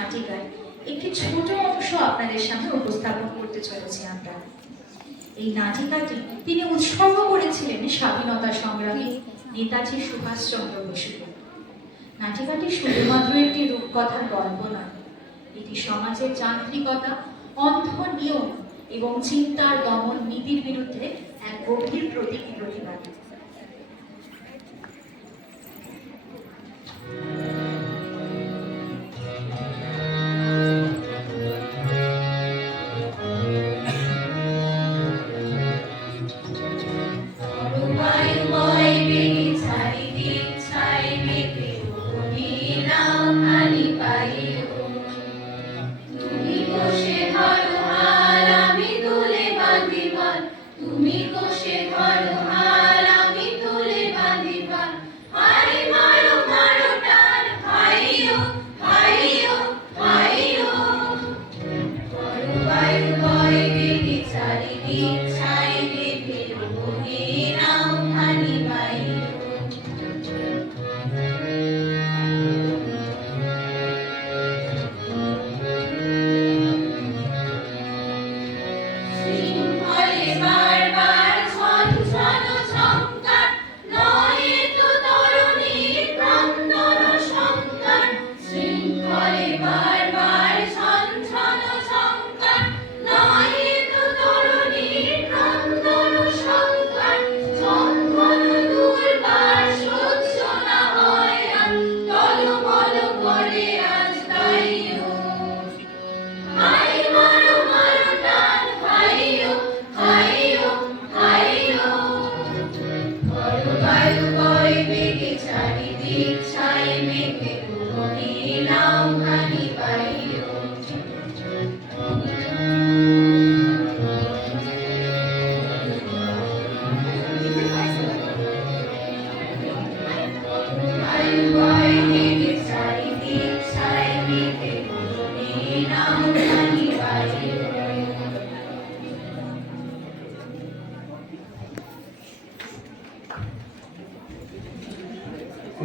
নাটিকার একটি ছোট অংশ আপনাদের সামনে উপস্থাপন করতে চলেছি আমরা। এই নাটিকাটি তিনি উৎসর্গ করেছিলেন স্বাধীনতা সংগ্রামী নেতাজি সুভাষচন্দ্র বসুকে। নাটিকাটি শুধুমাত্র একটি রূপকথার গল্প নয়, এটি সমাজের যান্ত্রিকতা, অন্ধ নিয়ম এবং চিন্তার দমন নীতির বিরুদ্ধে এক গভীর প্রতিবাদ।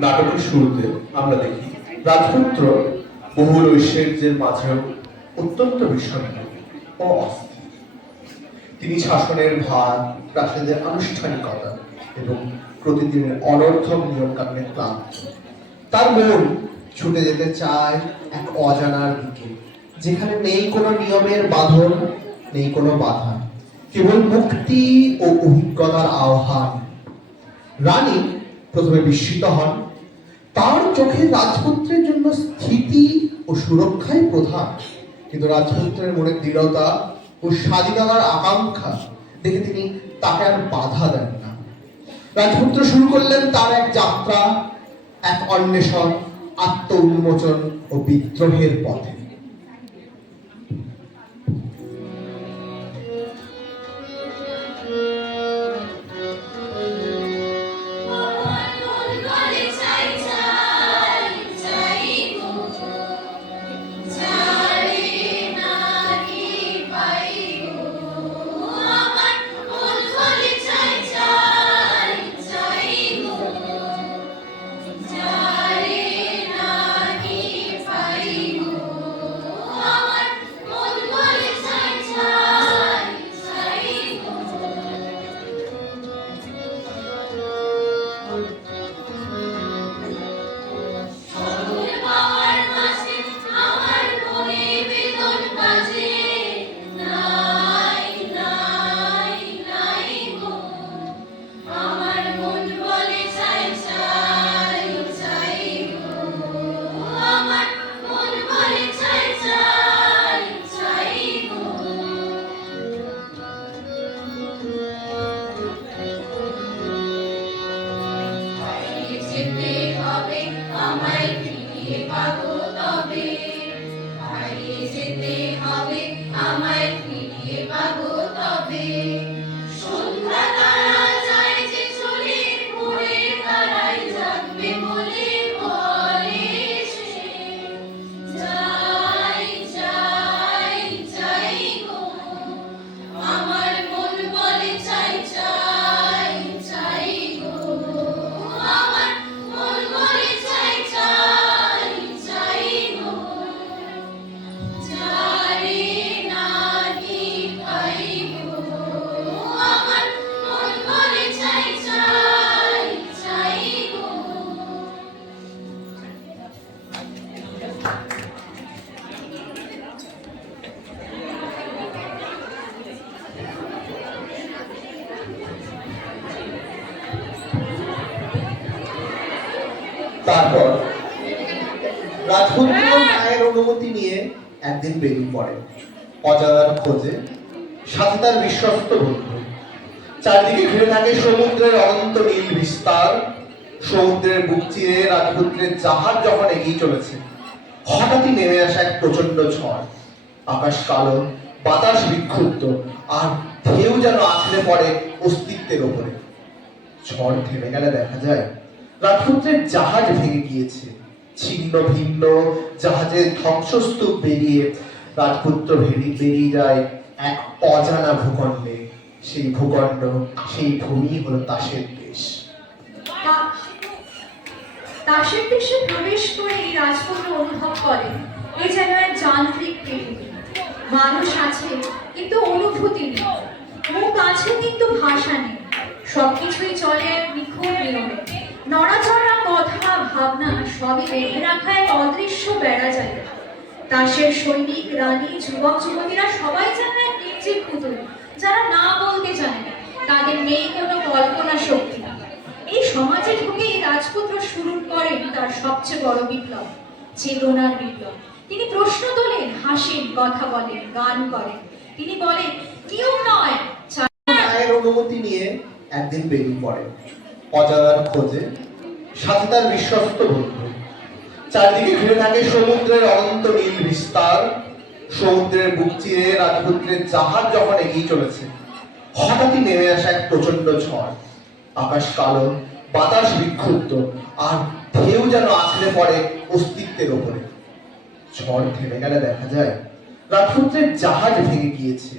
নাটকের শুরুতে আমরা দেখি রাজপুত্র বহুল ঐশ্বর্যের মাঝেও অত্যন্ত বিষণ্ণ ও অস্থির। তিনি শাসনের ভার, প্রাসাদের আনুষ্ঠানিকতা এবং প্রতিদিনের অনর্থক নিয়ম কানুনে ক্লান্ত। তার মন ছুটে যেতে চায় এক অজানার দিকে, যেখানে নেই কোনো নিয়মের বাঁধন, নেই কোনো বাধা, কেবল মুক্তি ও অভিজ্ঞতার আহ্বান। রানী প্রথমে বিস্মিত হন। তার চোখে রাজপুত্রের জন্য স্থিতি ও সুরক্ষাই প্রধান, কিন্তু রাজপুত্রের মনে দৃঢ়তা ও স্বাধীনতার আকাঙ্ক্ষা দেখে তিনি তাকে আর বাধা দেন না। রাজপুত্র শুরু করলেন তার এক যাত্রা, এক অন্বেষণ, আত্ম উন্মোচন ও বিদ্রোহের পথে। তারপর রাজপুত্র মায়ের অনুমতি নিয়ে একদিন বেরিয়ে পড়ে অজানার খোঁজে, সাথে তার বিশ্বস্ত বন্ধু। চারিদিকে ঘিরে থাকে সমুদ্রের অনন্ত নীল বিস্তার। সমুদ্রের বুক চিরে রাজপুত্রের জাহাজ যখন এগিয়ে চলেছে, হঠাৎই নেমে আসা এক প্রচন্ড ঝড়। আকাশ কালো, বাতাস বিক্ষুব্ধ, আর ঢেউ যেন আছড়ে পড়ে অস্তিত্বের ওপরে। ঝড় থেমে গেলে দেখা যায় রাজপুত্রের জাহাজ ভেঙে গিয়েছে। ছিন্ন ভিন্ন জাহাজের ধ্বংসস্তূপ বেরিয়ে রাজপুত্র বেরিয়ে যায় এক অজানা ভূখণ্ডে। সেই ভূখণ্ড, সেই ভূমি হলো তাসের দেশ। তাসের দেশে প্রবেশ করেই রাজপুত্র অনুভব করে এ যেন এক যান্ত্রিক পৃথিবী। মানুষ আছে কিন্তু অনুভূতি নেই, মুখ আছে কিন্তু ভাষা নেই। সবকিছুই চলে এক নিখুঁত নিয়মে। নড়াচড়া, কথা, ভাবনা সবই বেঁধে রাখা এক অদৃশ্য বেড়া যায়। তাসের সৈনিক, রানী, যুবক যুবতীরা সবাই যেন এক নির্জীব পুতুল, যারা না বলতে জানে না, তাদের নেই কোনো কল্পনা শক্তি। এই সমাজে ঢুকেই রাজপুত্র শুরু করেন তার সবচেয়ে বড় বিপ্লব, চেতনার বিপ্লব। তিনি প্রশ্ন তোলেন, হাসেন, কথা বলেন, গান করেন। তিনি বলেন, নিয়ম নয়। মায়ের অনুমতি নিয়ে একদিন বেরিয়ে পড়ে অজানার খোঁজে, সাথে তার বিশ্বস্ত বন্ধু। চারিদিকে ঘিরে থাকে সমুদ্রের অনন্ত নীল বিস্তার। সমুদ্রের বুক চিরে রাজপুত্রের জাহাজ যখন এগিয়ে চলেছে, হঠাৎই নেমে আসা এক প্রচন্ড ঝড়। আকাশ কালো, বাতাস বিক্ষুব্ধ, আর ঢেউ যেন আছড়ে পড়ে অস্তিত্বের ওপরে। ঝড় থেমে গেলে দেখা যায় রাজপুত্রের জাহাজ ভেঙে গিয়েছে।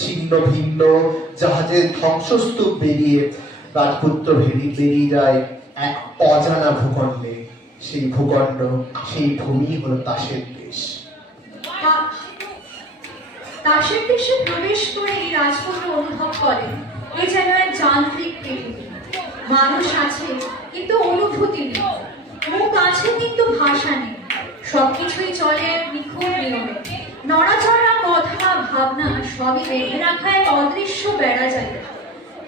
ছিন্ন ভিন্ন জাহাজের ধ্বংসস্তূপ বেরিয়ে রাজপুত্র বেরিয়ে যায় এক অজানা ভূখণ্ডে। সেই ভূখণ্ড, সেই ভূমি হলো তাসের দেশ। তাসের দেশে প্রবেশ করেই রাজপুত্র অনুভব করে এ যেন এক যান্ত্রিক পৃথিবী। মানুষ আছে কিন্তু অনুভূতি নেই, মুখ আছে কিন্তু ভাষা নেই। সবকিছুই চলে এক নিখুঁত নিয়মে। নড়াচড়া, কথা, ভাবনা সবই বেঁধে রাখা এক অদৃশ্য বেড়া যায়।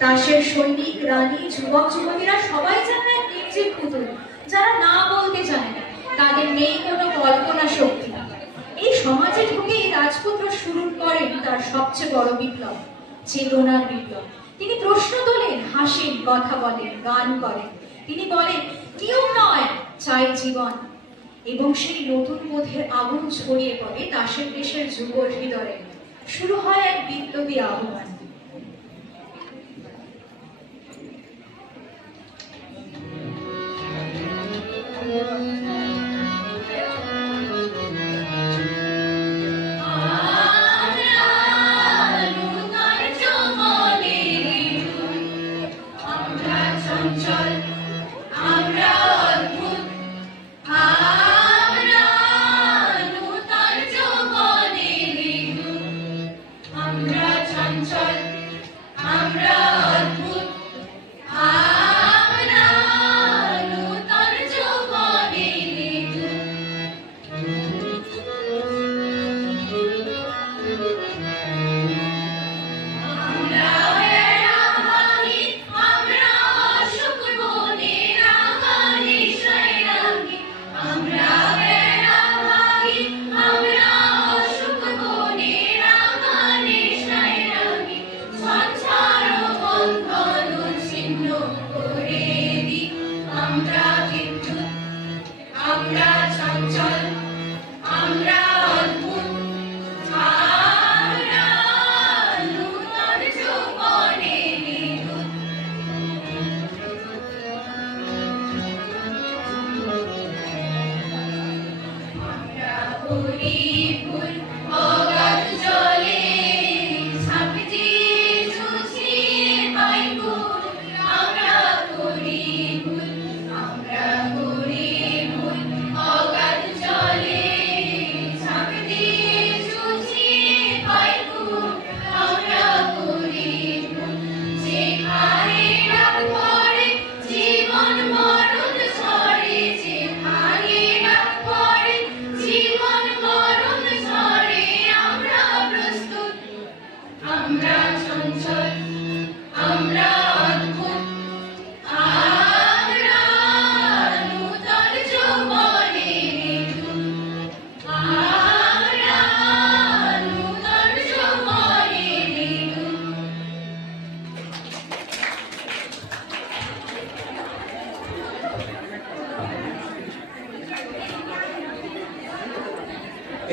তাসের সৈনিক, রানী, যুবক যুবতীরা সবাই যেন এক নির্জীব পুতুল, যারা না বলতে জানে না, তাদের নেই কোনো কল্পনা শক্তি। এই সমাজে ঢুকেই রাজপুত্র শুরু করেন তার সবচেয়ে বড় বিপ্লব, চেতনার বিপ্লব। তিনি প্রশ্ন তোলেন, হাসেন, কথা বলেন, গান করেন। তিনি বলেন, নিয়ম নয়, চাই জীবন। এবং সেই নতুন বোধের আগুন ছড়িয়ে পড়ে তাসের দেশের যুব হৃদয়ে। শুরু হয় এক বিপ্লবী আহ্বান।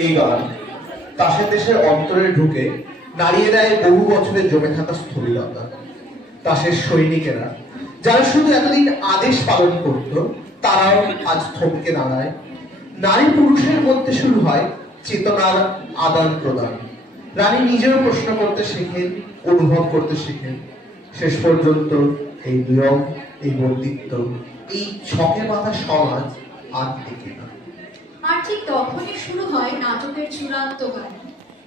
এই গান তাসের দেশের অন্তরে ঢুকে নাড়িয়ে দেয় বহু বছরের জমে থাকা স্থবিরতা। তাসের সৈনিকেরা যারা শুধু এতদিন আদেশ পালন করত, তারাও আজ থমকে দাঁড়ায়। নারী পুরুষের মধ্যে শুরু হয় চেতনার আদান প্রদান। রানী নিজেও প্রশ্ন করতে শেখেন, অনুভব করতে শেখেন। শেষ পর্যন্ত এই নিয়ম, এই বন্দিত্ব, এই ছকে বাঁধা সমাজ আর টিকে না। আর ঠিক তখনই শুরু হয় নাটকের চূড়ান্ত গান।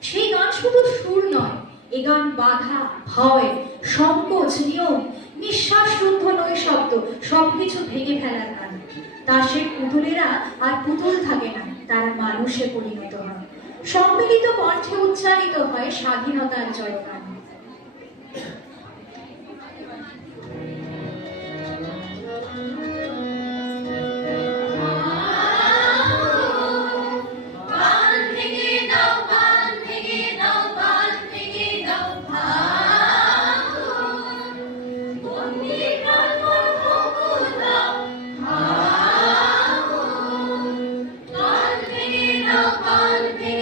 সেই গান শুধু সুর নয়, এ গান বাধা, ভয়, সংকোচ, নিয়ম, নিঃশ্বাস রুদ্ধ নৈশব্দ সবকিছু ভেঙে ফেলার গান। তাসের পুতুলেরা আর পুতুল থাকে না, তারা মানুষে পরিণত হয়। সম্মিলিত কণ্ঠে উচ্চারিত হয় স্বাধীনতার জয়গান। Bye.